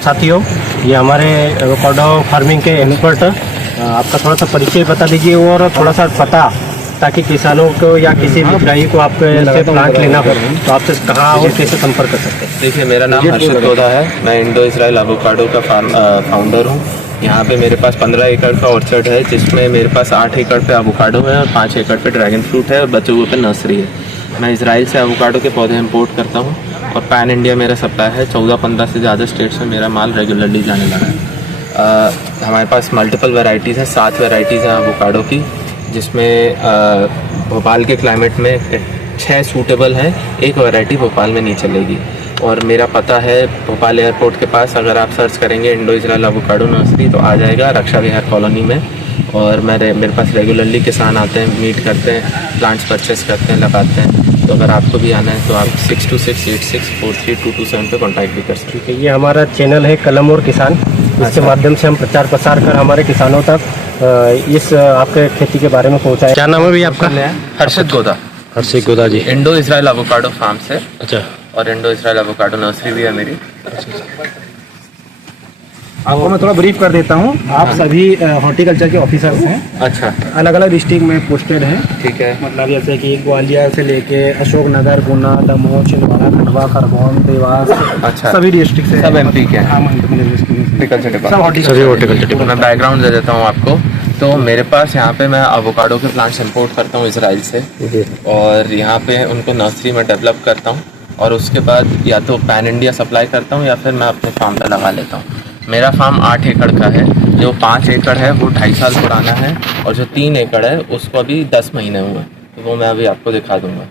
साथियों, ये हमारे एवोकाडो फार्मिंग के एक्सपर्ट आपका थोड़ा सा परिचय बता दीजिए और थोड़ा सा पता, ताकि किसानों को या किसी भी हितग्राही को आपके से प्लांट लेना हो तो आपसे कहाँ और कैसे संपर्क कर सकते हैं। देखिए, मेरा नाम हर्षित गोदा है। मैं इंडो इजराइल एवोकाडो का फाउंडर हूँ। यहाँ पे मेरे पास 15 एकड़ का ऑर्चर्ड है, जिसमें मेरे पास 8 एकड़ पे एवोकाडो है और 5 एकड़ पे ड्रैगन फ्रूट है और बचे हुए पे नर्सरी है। मैं इजराइल से एवोकाडो के पौधे इंपोर्ट करता हूँ और पैन इंडिया मेरा सप्लाई है। 14-15 से ज़्यादा स्टेट्स में मेरा माल रेगुलरली जाने लगा है। हमारे पास मल्टीपल वैरायटीज़ हैं, 7 वैरायटीज़ हैं एवोकाडो की, जिसमें भोपाल के क्लाइमेट में 6 सूटेबल हैं। एक वैरायटी भोपाल में नहीं चलेगी। और मेरा पता है भोपाल एयरपोर्ट के पास, अगर आप सर्च करेंगे इंडो इजराइल एवोकाडो नर्सरी तो आ जाएगा, रक्षा विहार कॉलोनी में। और मेरे पास रेगुलरली किसान आते हैं, मीट करते हैं, प्लांट्स परचेस करते हैं, लगाते हैं। तो अगर आपको भी आना है तो आप 6268643227 पे कॉन्टैक्ट भी कर सकते हैं। ठीक है, ये हमारा चैनल है कलम और किसान। इसके माध्यम से हम प्रचार प्रसार कर हमारे किसानों तक इस आपके खेती के बारे में पहुँचाए। क्या नाम है भैया आपका? हर्षित गोदा। हर्षित गोदा जी, इंडो इजराइल एवोकाडो फार्म से। अच्छा, और इंडो इजराइल एवोकाडो नर्सरी भी है मेरी। आपको मैं थोड़ा ब्रीफ कर देता हूँ। आप सभी हॉर्टिकल्चर के ऑफिसर्स हैं, अच्छा, अलग अलग डिस्ट्रिक्ट में पोस्टेड हैं। ठीक है। मतलब जैसे कि ग्वालियर से लेके अशोकनगर, गुना, दमोह, छिंदवाड़ा, खंडवा, खरगोन, देवास, अच्छा, सभी डिस्ट्रिक्ट से सब एमपी के हैं। हाँ, सब हॉर्टिकल्चर। तो मैं बैकग्राउंड दे देता हूँ आपको। तो मेरे पास यहाँ पे मैं एवोकाडो के प्लांट्स इंपोर्ट करता हूँ इजराइल से, और यहाँ पे उनको नर्सरी में डेवलप करता हूँ, और उसके बाद या तो पैन इंडिया सप्लाई करता हूँ या फिर मैं अपने फार्म पे लगा लेता हूँ। मेरा फार्म 8 एकड़ का है। जो 5 एकड़ है वो 2.5 साल पुराना है, और जो 3 एकड़ है उसको अभी 10 महीने हुए, तो वो मैं अभी आपको दिखा दूँगा।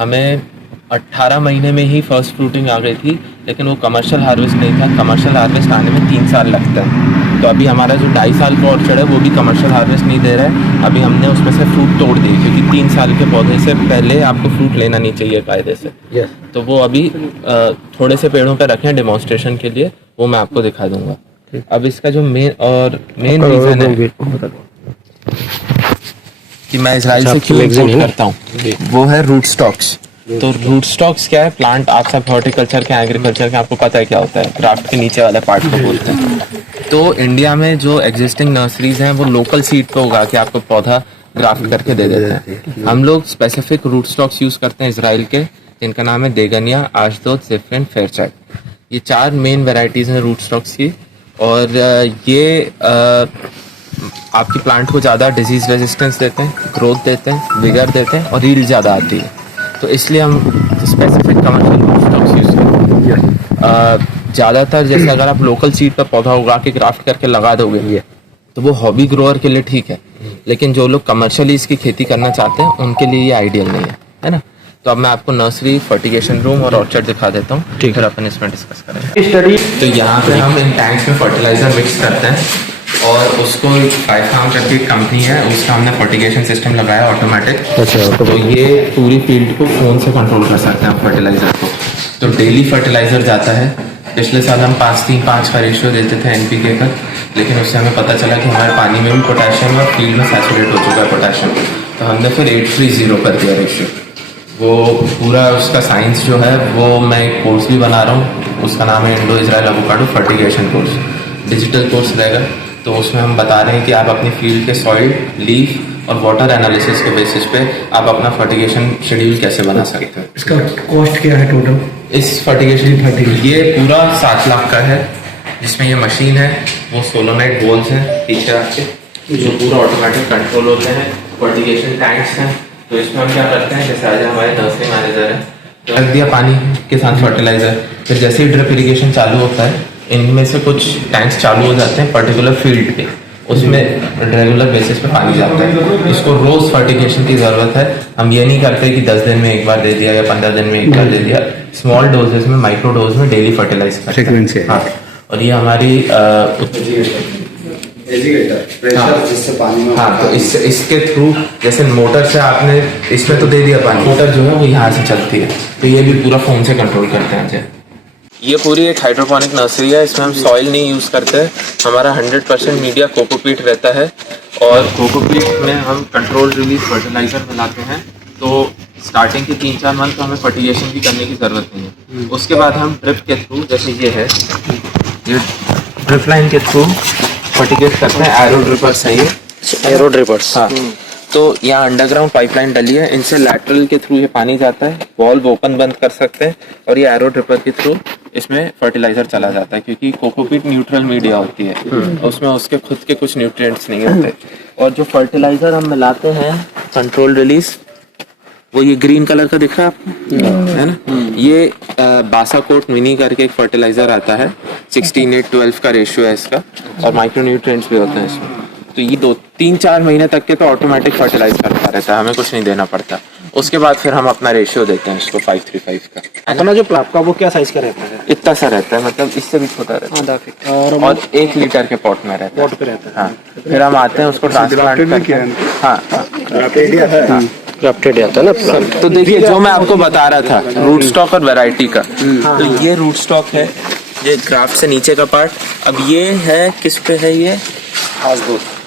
हमें 18 महीने में ही फर्स्ट फ्रूटिंग आ गई थी, लेकिन वो कमर्शियल हार्वेस्ट नहीं था। कमर्शियल हार्वेस्ट आने में 3 साल लगता है। तो अभी हमारा जो 2.5 साल का ऑर्चर्ड है वो भी कमर्शियल हार्वेस्ट नहीं दे रहा है। अभी हमने उसमें से फ्रूट तोड़ दी, क्योंकि 3 साल के पौधे से पहले आपको फ्रूट लेना नहीं चाहिए कायदे से। तो वो अभी थोड़े से पेड़ों पर रखे हैं डेमोन्स्ट्रेशन के लिए, वो मैं आपको दिखा दूंगा। अब इसका जो मेन रीज़न है कि मैं इजराइल से क्यों इंपोर्ट करता हूँ, वो है रूट स्टॉक्स। तो रूट स्टॉक्स क्या है? प्लांट, आप सब हॉर्टिकल्चर के, एग्रीकल्चर के, आपको पता है क्या होता है। ग्राफ्ट के नीचे वाले पार्ट को बोलते हैं। तो इंडिया में जो एग्जिस्टिंग नर्सरीज हैं वो लोकल सीड पे उगा के आपको पौधा ग्राफ्ट करके दे देते हैं। हम लोग स्पेसिफिक रूट स्टॉक्स यूज करते हैं इजराइल के, जिनका नाम है देगनिया, आशदोद, ज़िफ़्रेन, फेयरचाइल्ड। ये 4 मेन वेराइटीज़ हैं रूट स्टॉक्स की, और ये आपकी प्लांट को ज़्यादा डिजीज रेजिस्टेंस देते हैं, ग्रोथ देते हैं, विगर देते हैं, और यील्ड ज़्यादा आती है। तो इसलिए हम specific commercial root stocks use करते हैं। ज़्यादातर जैसे अगर आप लोकल सीड पर पौधा उगा के ग्राफ्ट करके लगा दोगे तो वो हॉबी ग्रोअर के लिए ठीक है, लेकिन जो लोग कमर्शियली इसकी खेती करना चाहते हैं उनके लिए ये आइडियल नहीं है ना। तो अब मैं आपको नर्सरी, फर्टिगेशन रूम और ऑर्चर्ड दिखा देता हूँ, फिर अपन इसमें डिस्कस करेंगे। तो यहाँ पे हम इन टैंक्स में फर्टिलाइजर मिक्स करते हैं, और उसको फाइफार्म करके एक कंपनी है, उसका हमने फर्टिगेशन सिस्टम लगाया ऑटोमेटिक। अच्छा, तो ये पूरी फील्ड को फ़ोन से कंट्रोल कर सकते हैं फर्टिलाइजर को। तो डेली फर्टिलाइजर जाता है। पिछले साल हम 5:3:5 का रेशियो देते थे NPK का, लेकिन उससे हमें पता चला कि हमारे पानी में भी पोटेशियम है और फील्ड में सैचुरेट हो चुका है पोटेशियम। तो हमने फिर 8:3:0 कर दिया रेशियो। वो पूरा उसका साइंस जो है वो मैं एक कोर्स भी बना रहा हूँ, उसका नाम है Indo Israel avocado fertigation course. Digital course रहेगा, तो उसमें हम बता रहे हैं कि आप अपनी फील्ड के सॉइल, लीफ और वाटर एनालिसिस के बेसिस पे आप अपना फर्टिगेशन शेड्यूल कैसे बना सकते हैं। इसका कॉस्ट क्या है टोटल? इस फर्टिगेशन ये पूरा 7 लाख का है, जिसमें ये मशीन है, वो सोलोनाइट बोल्स हैं पीछे आपके, जो पूरा ऑटोमेटिक कंट्रोल होते हैं। फर्टिगेशन टैंक्स हैं। तो इसमें हम क्या करते हैं, जैसे आज हमारे नर्सरी मैनेजर है, तो रख दिया पानी के साथ फर्टिलाइजर, फिर जैसे ही ड्रिप इरिगेशन चालू होता है, इनमें से कुछ टैंक्स चालू हो जाते हैं पर्टिकुलर फील्ड पे, उसमें रेगुलर बेसिस पे पानी जाता है। इसको रोज फर्टिगेशन की ज़रूरत है। हम ये नहीं करते कि 10 दिन में एक बार दे दिया या 15 दिन में एक बार दे दिया। स्मॉल डोजेस में, माइक्रो डोज में डेली फर्टिलाइज करते हैं। हाँ, और ये हमारी जिससे पानी में, हाँ, तो इसके थ्रू, जैसे मोटर से आपने इसमें तो दे दिया पानी, मोटर जो है वो यहाँ से चलती है, तो ये भी पूरा फोन से कंट्रोल करते हैं। ये पूरी एक हाइड्रोपोनिक नर्सरी है। इसमें हम सॉइल नहीं यूज़ करते। हमारा 100% मीडिया कोकोपीट रहता है, और कोकोपीट में हम कंट्रोल रिलीज फर्टिलाइजर मिलाते हैं। तो स्टार्टिंग के 3-4 मंथ तो हमें फर्टिगेशन भी करने की ज़रूरत नहीं है। उसके बाद हम ड्रिप के थ्रू, जैसे ये है, ये ड्रिप लाइन के थ्रू फर्टिगेट करते हैं। एरो ड्रिपर्स है ये, एरो ड्रिपर्स। हाँ। तो यहाँ अंडरग्राउंड पाइपलाइन डली है, इनसे लैटरल के थ्रू ये पानी जाता है, वॉल्व ओपन बंद कर सकते हैं, और ये एरो ड्रिपर के थ्रू इसमें फर्टिलाइजर चला जाता है, क्योंकि कोकोपीट न्यूट्रल मीडिया होती है, उसमें उसके खुद के कुछ न्यूट्रिएंट्स नहीं होते। और जो फर्टिलाइजर हम मिलाते हैं कंट्रोल रिलीज, वो ये ग्रीन कलर का दिख रहा है आपको, है ना, ये बासाकोट मिनी करके एक फर्टिलाइजर आता है, 16:8:12 का रेशियो है इसका, और माइक्रो न्यूट्रिएंट्स भी होते हैं इसमें। तो ये 2-3-4 महीने तक के तो ऑटोमेटिक फर्टिलाइज करता रहता है, हमें कुछ नहीं देना पड़ता। उसके बाद फिर हम अपना रेशियो देते हैं इसको 5:3:5 का। अपना जो आपका वो क्या साइज का रहता है? इतना सा रहता है, मतलब इससे भी छोटा रहता है, और 1 लीटर के पॉट में रहता है। पॉट पे रहता है। हाँ, फिर हम आते हैं उसको ट्रांसप्लांट करते हैं। हाँ, ग्राफ्टेड आता है ना प्लांट। तो देखिए जो मैं आपको बता रहा था रूट स्टॉक और वैरायटी का, तो ये रूट स्टॉक है, ये ग्राफ्ट से नीचे का पार्ट। अब ये है किस पे है, ये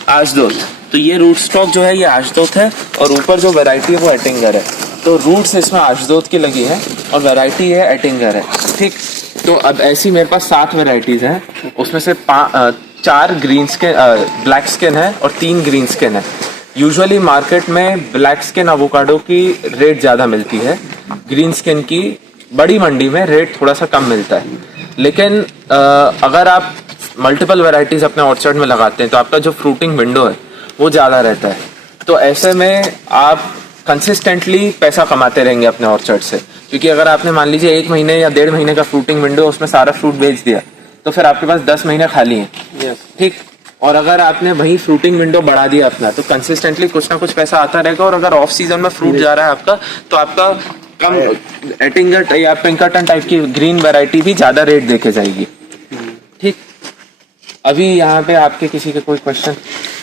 आशदोत। तो ये रूट स्टॉक जो है ये आशदोत है, और ऊपर जो वैरायटी है वो एटिंगर है। तो रूट्स इसमें आशदोत की लगी है और वैरायटी है एटिंगर है, ठीक। तो अब ऐसी मेरे पास 7 वैरायटीज हैं, उसमें से 4 ग्रीन स्किन ब्लैक स्किन है और 3 ग्रीन स्किन है। यूजुअली मार्केट में ब्लैक स्किन एवोकाडो की रेट ज़्यादा मिलती है, ग्रीन स्किन की बड़ी मंडी में रेट थोड़ा सा कम मिलता है। लेकिन अगर आप मल्टीपल वैरायटीज अपने ऑर्चर्ड में लगाते हैं तो आपका जो फ्रूटिंग विंडो है वो ज़्यादा रहता है। तो ऐसे में आप कंसिस्टेंटली पैसा कमाते रहेंगे अपने ऑर्चर्ड से, क्योंकि अगर आपने मान लीजिए 1 महीने या 1.5 महीने का फ्रूटिंग विंडो, उसमें सारा फ्रूट बेच दिया, तो फिर आपके पास 10 महीने खाली हैं, ठीक। और अगर आपने वही फ्रूटिंग विंडो बढ़ा दिया अपना, तो कंसिस्टेंटली कुछ ना कुछ पैसा आता रहेगा। और अगर ऑफ सीजन में फ्रूट जा रहा है आपका, तो आपका कम एटिंगर या पिंकरटन टाइप की ग्रीन वैरायटी भी ज्यादा रेट देके जाएगी, ठीक। अभी यहाँ पे आपके किसी के कोई क्वेश्चन?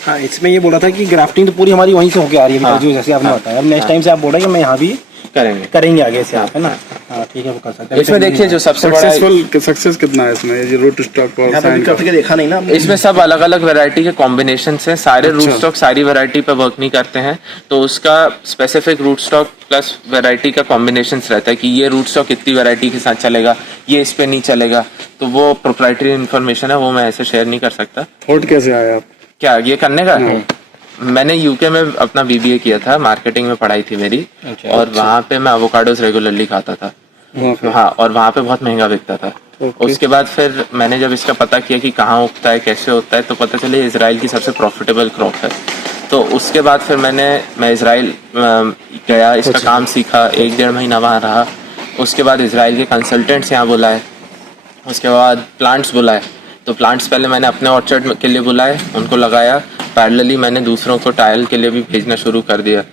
हाँ, इसमें ये बोला था कि ग्राफ्टिंग तो पूरी हमारी वहीं से होके आ रही है, हाँ, जो जैसे आपने बताया। नेक्स्ट टाइम से आप बोल रहे हैं कि मैं यहाँ भी करेंगे आगे से आप, है ना? हाँ, ठीक है, वो कर सकते हैं। इसमें देखिए जो सबसे बड़ा सक्सेस कितना है इसमें, ये रूट स्टॉक और करके देखा नहीं ना, इसमें सब अलग अलग वैरायटी के कॉम्बिनेशन से, सारे रूट स्टॉक सारी वैरायटी पे वर्क नहीं करते हैं, तो उसका specific root stock plus variety का कॉम्बिनेशन रहता है कि ये रूट स्टॉक इतनी वैरायटी के साथ चलेगा, ये इस पे नहीं चलेगा। तो वो प्रोप्राइटरी इन्फॉर्मेशन है, वो मैं ऐसे शेयर नहीं कर सकता। थॉट कैसे आया आप क्या ये करने का? मैंने यूके में अपना बीबीए किया था, मार्केटिंग में पढ़ाई थी मेरी, और वहाँ पे मैं एवोकाडोस रेगुलरली खाता था। हाँ, और वहाँ पे बहुत महंगा बिकता था। उसके बाद फिर मैंने जब इसका पता किया कि कहाँ उगता है, कैसे होता है, तो पता चले इजराइल की सबसे प्रॉफिटेबल क्रॉप है। तो उसके बाद फिर मैं इजराइल गया, इसका काम सीखा, 1-1.5 महीना वहाँ रहा। उसके बाद इजराइल के कंसल्टेंट्स यहाँ बुलाए, उसके बाद प्लांट्स बुलाए। तो प्लांट्स पहले मैंने अपने ऑर्चर्ड के लिए बुलाए, उनको लगाया, पैरेलली मैंने दूसरों को ट्रायल के लिए भी भेजना शुरू कर दिया।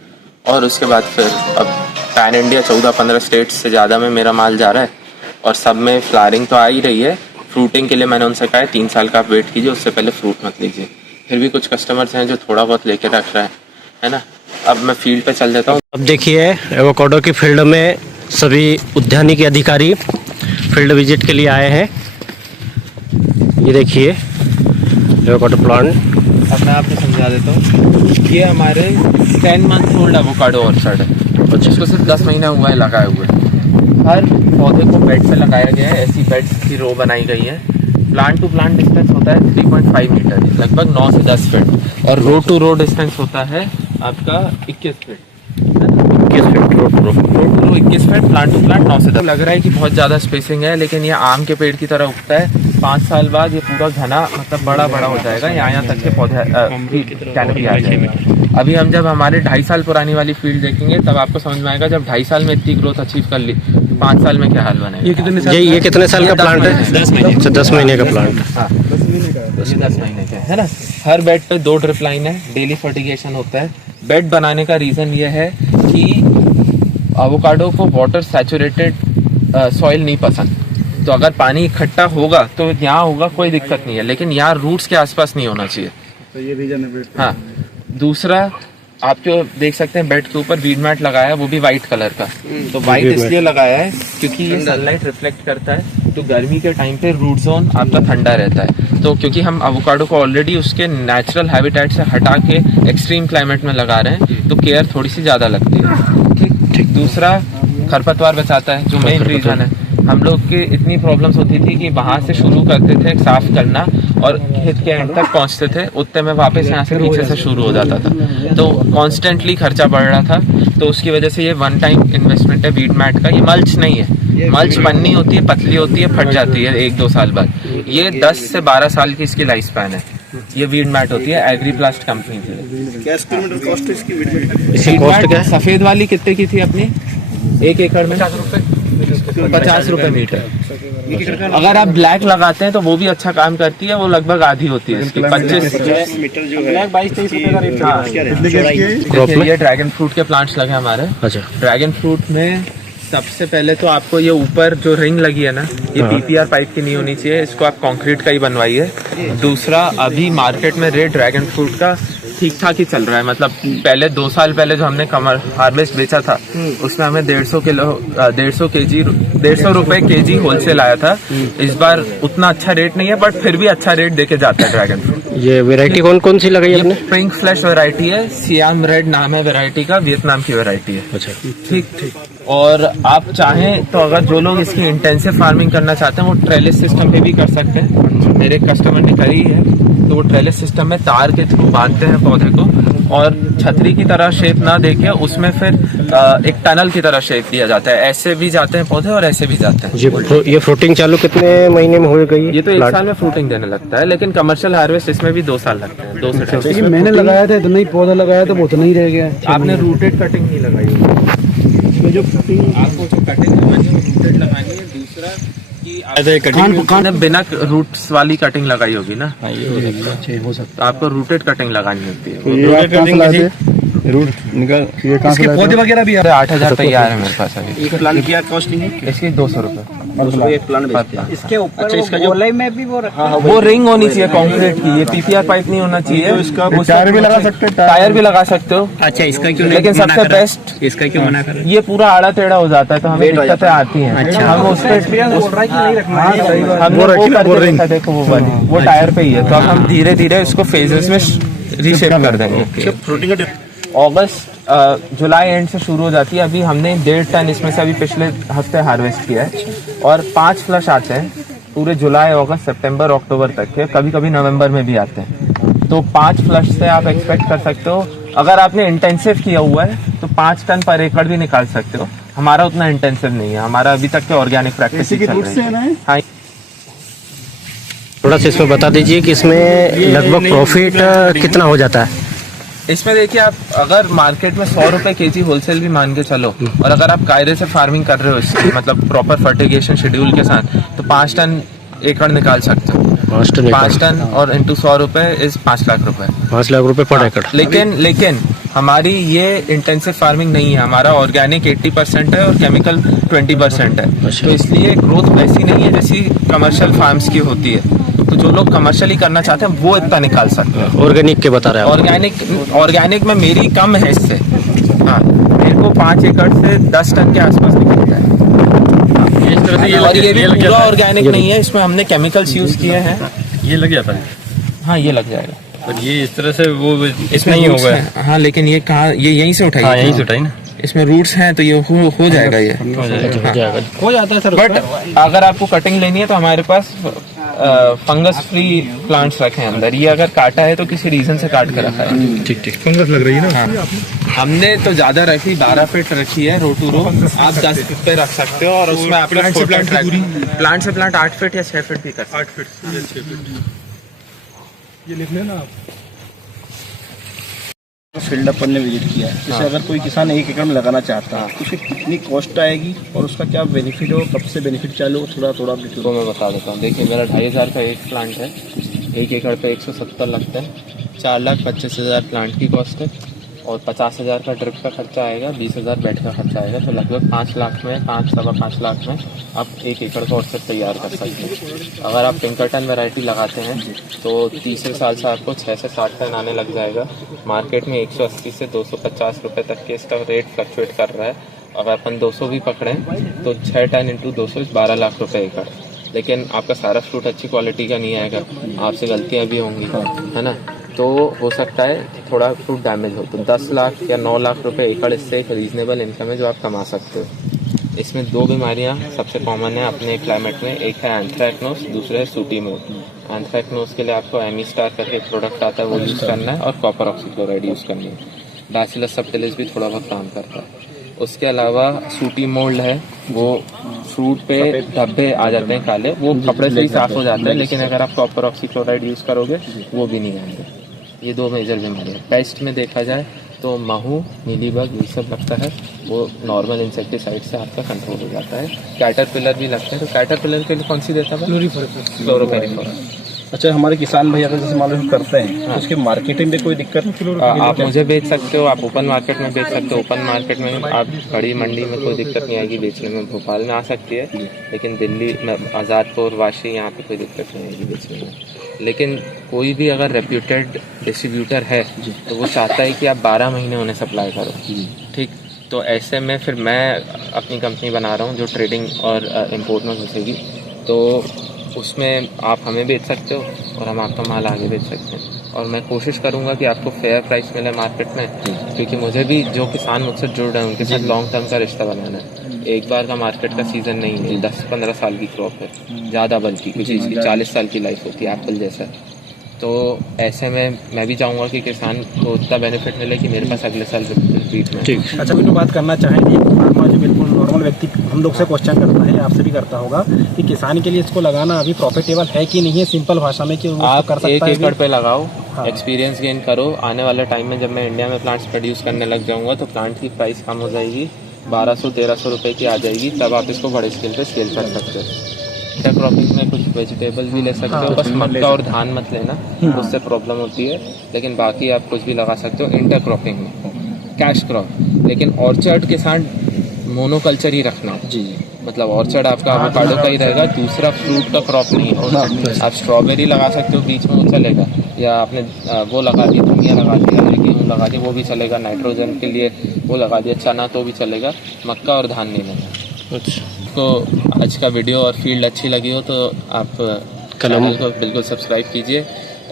और उसके बाद फिर अब पैन इंडिया 14-15 स्टेट्स से ज़्यादा में मेरा माल जा रहा है, और सब में फ्लावरिंग तो आ ही रही है। फ्रूटिंग के लिए मैंने उनसे कहा है 3 साल का आप वेट कीजिए, उससे पहले फ्रूट मत लीजिए। फिर भी कुछ कस्टमर्स हैं जो थोड़ा बहुत लेके रख रहे हैं, है ना। अब मैं फील्ड पे चल जाता हूँ। अब देखिए एवोकाडो की फील्ड में सभी उद्यानिकी अधिकारी फील्ड विजिट के लिए आए हैं। ये देखिए एवोकाडो प्लांट। अब मैं आपको समझा देता हूँ, ये हमारे 10 मंथ ओल्ड एवोकाडो ऑर्चर्ड है, जिसको सिर्फ 10 महीना हुआ है लगाए हुए। हर पौधे को बेड पे लगाया गया है, ऐसी बेड की रो बनाई गई है। प्लांट टू प्लांट डिस्टेंस होता है 3.5 मीटर, लगभग 9 से 10 फीट, और रो टू रो डिस्टेंस होता है आपका 21 feet. 21 feet, plant to plant 9 से 10। लग रहा है कि बहुत ज़्यादा स्पेसिंग है, लेकिन ये आम के पेड़ की तरह उगता है। 5 साल बाद ये पूरा घना, मतलब बड़ा हो जाएगा, यहाँ तक के पौधे कैनोपी आ जाएगा। अभी हम जब हमारे 2.5 साल पुरानी वाली फील्ड देखेंगे, तब आपको समझ में आएगा, जब 2.5 साल में इतनी ग्रोथ अचीव कर ली, 5 साल में क्या हाल बनेगा। ये कितने साल का प्लांट है? 10 महीने का प्लांट। हाँ, 10 महीने का है ना। हर बेड पे 2 ड्रिप लाइन है, डेली फर्टिगेशन होता है। बेड बनाने का रीज़न ये है कि एवोकाडो को वाटर सैचुरेटेड सॉइल नहीं पसंद। तो अगर पानी इकट्ठा होगा तो यहाँ होगा, कोई दिक्कत नहीं है, लेकिन यहाँ रूट्स के आसपास नहीं होना चाहिए। तो ये रीजन है। हाँ, दूसरा आप जो देख सकते हैं बेड के ऊपर वीड मैट लगाया है, वो भी वाइट कलर का। तो वाइट इसलिए लगाया है क्योंकि ये सनलाइट रिफ्लेक्ट करता है, तो गर्मी के टाइम पे रूट जोन आपका ठंडा रहता है। तो क्योंकि हम एवोकाडो को ऑलरेडी उसके नेचुरल हैबिटेट से हटा के एक्सट्रीम क्लाइमेट में लगा रहे हैं, तो केयर थोड़ी सी ज़्यादा लगती है। ठीक। दूसरा खरपतवार बचाता है, जो मेन रीजन है। हम लोग की इतनी प्रॉब्लम्स होती थी कि वहाँ से शुरू करते थे साफ करना और खेत के एंड तक पहुँचते थे, उतने में वापस यहाँ से पीछे से शुरू हो जाता था, तो कॉन्स्टेंटली खर्चा बढ़ रहा था। तो उसकी वजह से ये वन टाइम इन्वेस्टमेंट है वीड मैट का। ये मल्च नहीं है, मल्च पन्नी होती है, पतली होती है, फट जाती है 1-2 साल बाद। ये 10 से 12 साल की इसकी लाइफ स्पैन है। ये वीड मैट होती है, एग्रीप्लास्ट कंपनी की। क्या स्क्वायर मीटर कॉस्ट है इसकी वीड मैट? इसकी कॉस्ट क्या है? सफेद वाली कितने की थी अपनी? 1 एकड़ में 50 रुपए मीटर। अगर आप ब्लैक लगाते हैं तो वो भी अच्छा काम करती है, वो लगभग आधी होती है इसकी, 25 मीटर जो है 22-23 रुपए का रेट क्रॉप में ये ड्रैगन फ्रूट के प्लांट्स लगे हमारे। अच्छा, ड्रैगन फ्रूट में सबसे पहले तो आपको ये ऊपर जो रिंग लगी है ना, ये पीपीआर पाइप की नहीं होनी चाहिए, इसको आप कंक्रीट का ही बनवाइए। दूसरा, अभी मार्केट में रेट ड्रैगन फ्रूट का ठीक ठाक ही चल रहा है। मतलब पहले 2 साल पहले जो हमने कमर हार्वेस्ट बेचा था उसमें हमें 150 रुपए केजी होलसेल आया था। इस बार उतना अच्छा रेट नहीं है, बट फिर भी अच्छा रेट देके जाता है ड्रैगन फ्रूट। ये वैरायटी कौन कौन सी लगाई आपने? पिंक फ्लैश वैरायटी है, सियाम रेड नाम है वैरायटी का, वियतनाम की वैरायटी है। अच्छा, ठीक। और आप चाहें तो अगर जो लोग इसकी इंटेंसिव फार्मिंग करना चाहते हैं वो ट्रेलिस सिस्टम पे भी कर सकते हैं। मेरे कस्टमर ने करी है, तो वो ट्रेलिस सिस्टम में तार के थ्रू बांधते हैं पौधे को और छतरी की तरह शेप ना देके उसमें फिर एक टनल की तरह शेप दिया जाता है। ऐसे भी जाते हैं पौधे और ऐसे भी जाते हैं। ये फ्रूटिंग चालू कितने महीने में हो गई? ये तो 1 साल में फ्रूटिंग देने लगता है, लेकिन कमर्शियल हार्वेस्ट इसमें भी 2 साल लगते हैं। 2 से 2.5 ये मैंने लगाया था इतना ही पौधा लगाया था, वो उतना ही रह गया। आपने रूटेड कटिंग नहीं लगाई, जो फुटिंग आपको जो कटिंग लगानी है रूटेड लगानी है। दूसरा कि आपने बिना रूट्स वाली कटिंग लगाई होगी ना, हो सकता तो आपको रूटेड कटिंग लगानी होती है। रूट निकल ये कहाँ से पौधे वगैरह भी 8,000 तैयार है मेरे पास अभी। एक प्लांट की कॉस्टिंग है इसकी 200 रुपए एक प्लांट बेचते हैं। इसके ऊपर अच्छा, इसका जो गोलाई में भी वो रखा है। वो रिंग होनी चाहिए कंक्रीट की, ये पीपीआर पाइप नहीं होना चाहिए। इसका टायर भी लगा सकते हैं, टायर भी लगा सकते हो, अच्छा, इसका क्यों लेकिन सबसे बेस्ट इसका क्यों मना कर? ये पूरा आड़ा टेढ़ा हो जाता है तो हमें दिक्कतें आती हैं। अच्छा। हम उस पे हमने वो रखी ना, वो करके रिंग। देखा, देखो वो वाली वो टायर पे ही है, तो अब हम धीरे धीरे इसको फेजेस में रीशेप कर देंगे। फ्रूटिंग का अगस्त जुलाई एंड से शुरू हो जाती है। अभी हमने 1.5 टन इसमें से अभी पिछले हफ्ते हार्वेस्ट किया है और 5 फ्लश आते हैं पूरे जुलाई, अगस्त, सितंबर, अक्टूबर तक के, कभी कभी नवंबर में भी आते हैं। तो 5 फ्लश से आप एक्सपेक्ट कर सकते हो। अगर आपने इंटेंसिव किया हुआ है तो 5 टन पर एकड़ भी निकाल सकते हो। हमारा उतना इंटेंसिव नहीं है, हमारा अभी तक के ऑर्गेनिक प्रैक्टिस चल रही है। हाँ, थोड़ा सा इसमें बता दीजिए कि इसमें लगभग प्रॉफिट कितना हो जाता है? इसमें देखिए, आप अगर मार्केट में 100 रुपए केजी होलसेल भी मान के चलो, और अगर आप कायदे से फार्मिंग कर रहे हो इसकी, मतलब प्रॉपर फर्टिगेशन शेड्यूल के साथ, तो 5 टन एकड़ निकाल सकते हो। 5 टन और इंटू 100 रुपए इज 5 लाख रुपए। 5 लाख रुपए पर एकड़। लेकिन हमारी ये इंटेंसिव फार्मिंग नहीं है, हमारा ऑर्गेनिक 80% है और केमिकल 20% है। तो इसलिए ग्रोथ वैसी नहीं है जैसी कमर्शियल फार्म्स की होती है। तो जो लोग कमर्शियली करना चाहते हैं वो इतना निकाल सकते हैं। ऑर्गेनिक के बता रहे हैं? ऑर्गेनिक में मेरी कम है इससे। हाँ, मेरे को 5 एकड़ से 10 टन के आसपास निकलता है। इस तरह से और ये भी पूरा ऑर्गेनिक नहीं है, इसमें हमने केमिकल्स यूज किए हैं। ये लग जाता है हाँ, ये लग जाएगा। और ये इस तरह से वो इसमें नहीं roots होगा। हैं। हाँ, लेकिन ये कहाँ, ये यहीं से उठाई? हाँ, यहीं से उठाई ना। इसमें रूट्स हैं तो ये हो जाएगा, ये हो जाता है सर। बट अगर आपको कटिंग लेनी है तो हमारे पास फंगस फ्री प्लांट्स रखे हैं अंदर। ये अगर काटा है तो किसी रीजन से काट कर रखा है। ठीक फंगस लग रही है ना। हाँ, हमने तो ज्यादा रखी, 12 फीट रखी है रो टू रो। आप 10 फीट पे रख सकते हो और उसमें आप प्लांट से प्लांट 8 फीट या 6 फीट भी कर सकते हो। 8 फीट या 6 फीट। ये लिख लेना आप। फील्ड अपन ने विजिट किया है। जैसे अगर कोई किसान 1 एकड़ में लगाना चाहता है तो उसे कितनी कॉस्ट आएगी और उसका क्या बेनिफिट हो, कब से बेनिफिट चालू हो, थोड़ा तो मैं बता देता हूँ। देखिए, मेरा 2,500 का एक प्लांट है, 1 एकड़ पे 170 लगता है। 4,25,000 प्लांट की कॉस्ट है और 50,000 का ड्रिप का खर्चा आएगा, 20,000 बेड का खर्चा आएगा। तो लगभग 5 लाख में, 5-5.5 लाख में आप 1 एकड़ का औसत तैयार कर सकते हैं। अगर आप पिंकरटन वैरायटी लगाते हैं तो तीसरे साल से आपको 6 से 7 टन आने लग जाएगा। मार्केट में 180 से 250 रुपये तक के इसका रेट फ्लक्चुएट कर रहा है। अगर अपन 200 भी पकड़ें तो 6 टन इंटू 200 12 लाख रुपये एकड़। लेकिन आपका सारा फ्रूट अच्छी क्वालिटी का नहीं आएगा, आपसे गलतियाँ भी होंगी, है ना। तो हो सकता है थोड़ा फ्रूट डैमेज हो, तो 10 लाख या 9 लाख रुपए एकड़ इससे एक रीजनेबल इनकम है जो आप कमा सकते हो। इसमें दो बीमारियां सबसे कॉमन है अपने क्लाइमेट में, एक है एंथ्रैक्नोज, दूसरा है सूटी मोड। एंथ्रैक्नोज के लिए आपको एमी स्टार करके एक प्रोडक्ट आता है, वो यूज़ करना है, और कॉपर ऑक्सीक्लोराइड यूज़ करनी है। बैसिलस सबटिलिस भी थोड़ा बहुत काम करता है। उसके अलावा सूटी मोल्ड है, वो फ्रूट पे धब्बे आ जाते हैं काले, वो कपड़े से ही साफ हो जाता है, लेकिन अगर आप कॉपर ऑक्सीक्लोराइड यूज़ करोगे वो भी नहीं आएंगे। ये दो मेजर बीमारी है। पेस्ट में देखा जाए तो महू, मीलीबग, ये सब लगता है, वो नॉर्मल इंसेक्टिसाइड से आपका कंट्रोल हो जाता है। कैटरपिलर भी लगता है, तो कैटरपिलर के लिए कौन सी देता है? क्लोरोपेरिफोस। अच्छा, हमारे किसान भाई अगर जैसे मान लो करते हैं तो उसके मार्केटिंग में कोई दिक्कत नहीं? आप मुझे बेच सकते हो, आप ओपन मार्केट में बेच सकते हो। ओपन मार्केट में आप बड़ी मंडी में कोई दिक्कत नहीं आएगी बेचने में, भोपाल में आ सकती है, लेकिन दिल्ली में आज़ादपुर, वाशी, यहाँ पे कोई दिक्कत नहीं आएगी बेचने में। लेकिन कोई भी अगर रेप्यूटेड डिस्ट्रीब्यूटर है तो वो चाहता है कि आप 12 महीने उन्हें सप्लाई करो, ठीक। तो ऐसे में फिर मैं अपनी कंपनी बना रहा हूँ जो ट्रेडिंग और इम्पोर्ट में घुसेगी, तो उसमें आप हमें बेच सकते हो और हम आपका माल आगे बेच सकते हैं। और मैं कोशिश करूंगा कि आपको फेयर प्राइस मिले मार्केट में, क्योंकि मुझे भी जो किसान मुझसे जुड़ रहे हैं उनके साथ लॉन्ग टर्म का रिश्ता बनाना है। एक बार का मार्केट का सीज़न नहीं है, 10-15 साल की क्रॉप है ज़्यादा, बल्कि कुछ चीज़ की 40 साल की लाइफ होती है, एप्पल जैसा। तो ऐसे में मैं भी चाहूँगा कि किसान को उतना बेनिफिट मिले कि मेरे पास अगले साल रिपीट में। ठीक। अच्छा, बिल्कुल बात करना चाहेंगे, फार्मर जो बिल्कुल नॉर्मल व्यक्ति हम लोग से क्वेश्चन करता है, आपसे भी करता होगा कि किसान के लिए इसको लगाना अभी प्रॉफिटेबल है कि नहीं है, सिंपल भाषा में कि आप कर सकता है? 1 एकड़ पे लगाओ, एक्सपीरियंस गेन करो। आने वाले टाइम में जब मैं इंडिया में प्लांट्स प्रोड्यूस करने लग जाऊँगा तो प्लांट की प्राइस कम हो जाएगी, 1200-1300 रुपये की आ जाएगी, तब आप इसको बड़े स्केल पे स्केल कर सकते हो। इंटरक्रॉपिंग में कुछ वेजिटेबल भी ले सकते हो, बस मक्का और धान मत लेना, उससे प्रॉब्लम होती है, लेकिन बाकी आप कुछ भी लगा सकते हो इंटरक्रॉपिंग में, कैश क्रॉप। लेकिन ऑर्चर्ड के साथ मोनोकल्चर ही रखना जी, मतलब ऑर्चर्ड आपका एवोकाडो का ही रहेगा, दूसरा फ्रूट का क्रॉप नहीं है। आप स्ट्रॉबेरी लगा सकते हो बीच में, वो चलेगा, या आपने वो लगा दी, धनिया लगा दिया, गेहूँ लगा दिया, वो भी चलेगा, नाइट्रोजन के लिए वो लगा दिया, चना तो भी चलेगा, मक्का और धान नहीं लेना। अच्छा, तो आज का वीडियो और फील्ड अच्छी लगी हो तो आप चैनल को बिल्कुल सब्सक्राइब कीजिए,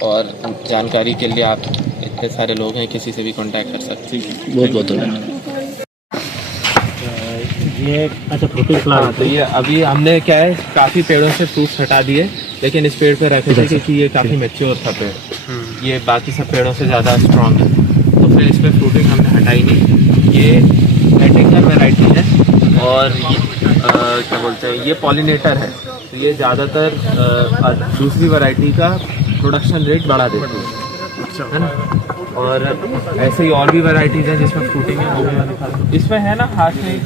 और जानकारी के लिए आप इतने सारे लोग हैं, किसी से भी कांटेक्ट कर सकते हैं। बहुत बहुत धन्यवाद। ये अच्छा फ्रूटिंग प्लांट, तो ये अभी हमने क्या है, काफ़ी पेड़ों से फ्रूट्स हटा दिए, लेकिन इस पेड़ पे रखे थे क्योंकि ये काफ़ी मैच्योर था पेड़, ये बाकी सब पेड़ों से ज़्यादा स्ट्रॉन्ग है, तो फिर इसमें फ्रूटिंग हमने हटाई नहीं। ये एटिंगर वैरायटी है, और ये क्या बोलते हैं, ये पॉलिनेटर है, तो ये ज़्यादातर दूसरी वैरायटी का प्रोडक्शन रेट बढ़ा देती है ना। और ऐसे ही और भी वैरायटीज़ हैं जिसमें फ्रूटिंग है, वो भी मैं दिखा दूँ। इसमें है ना हाथ में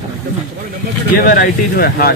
ये वैरायटी जो है हाथ,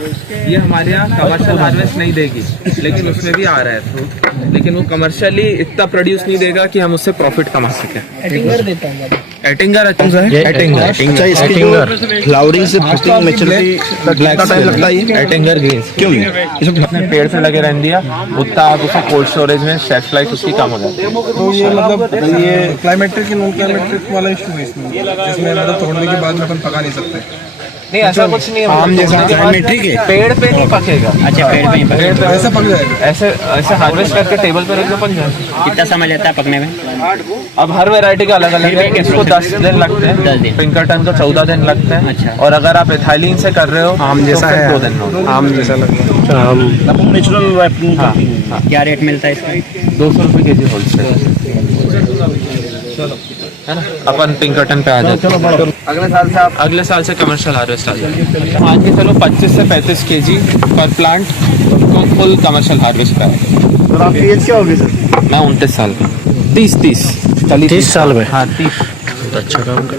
ये हमारे यहाँ कमर्शियल हार्वेस्ट नहीं देगी, लेकिन उसमें भी आ रहा है फ्रूट, लेकिन वो कमर्शियली इतना प्रोड्यूस नहीं देगा कि हम उससे प्रॉफिट कमा सकें। एटिंगर देता हूँ एटिंगर अच्छा, इसकी जो फ्लावरिंग से फ्रूटिंग मैच्योरिटी कितना टाइम लगता है? एटिंगर ग्रीन्स क्यों नहीं, इसमें अपने पेड़ से लगे रहती है, उतना आप उसे कोल्ड स्टोरेज में शेल्फ लाइफ उसकी कम हो जाती है। तो ये मतलब ये क्लाइमेट्रिक नॉन क्लाइमेट्रिक वाला इशू है इसमें, जिसमें मतलब तोड़ने के बाद में अपन पका नहीं सकते। नहीं, ऐसा कुछ नहीं है, आम जैसा क्लाइमेट्रिक है, पेड़ पे नहीं पकेगा। अच्छा, पेड़ पे ही पकेगा। ऐसा पक जाएगा, ऐसे हार्वेस्ट करके टेबल पे रख दो, पक जाएगा। कितना समय लेता है पकने में? अब हर वैरायटी का अलग अलग है, इसको 10 दिन लगते हैं, 10 दिन। पिंकरटन को 14 दिन लगते हैं। अच्छा। और अगर आप एथाइलिन से कर रहे हो आम जैसा है 2 दिन में, आम जैसा लगता है। नेचुरल क्या रेट मिलता है इसका? 200 रुपये केजी होलसेल, है ना। अपन पिंकरटन पे आ जाते हैं, अगले साल से कमर्शियल हार्वेस्ट आ जाएगा। मान के चलो 25 से 35 केजी पर प्लांट को फुल कमर्शियल हार्वेस्ट का है। आपकी एज क्या होगी सर? मैं 29 साल का, 30 30 साल में? हाँ 30। अच्छा काम कर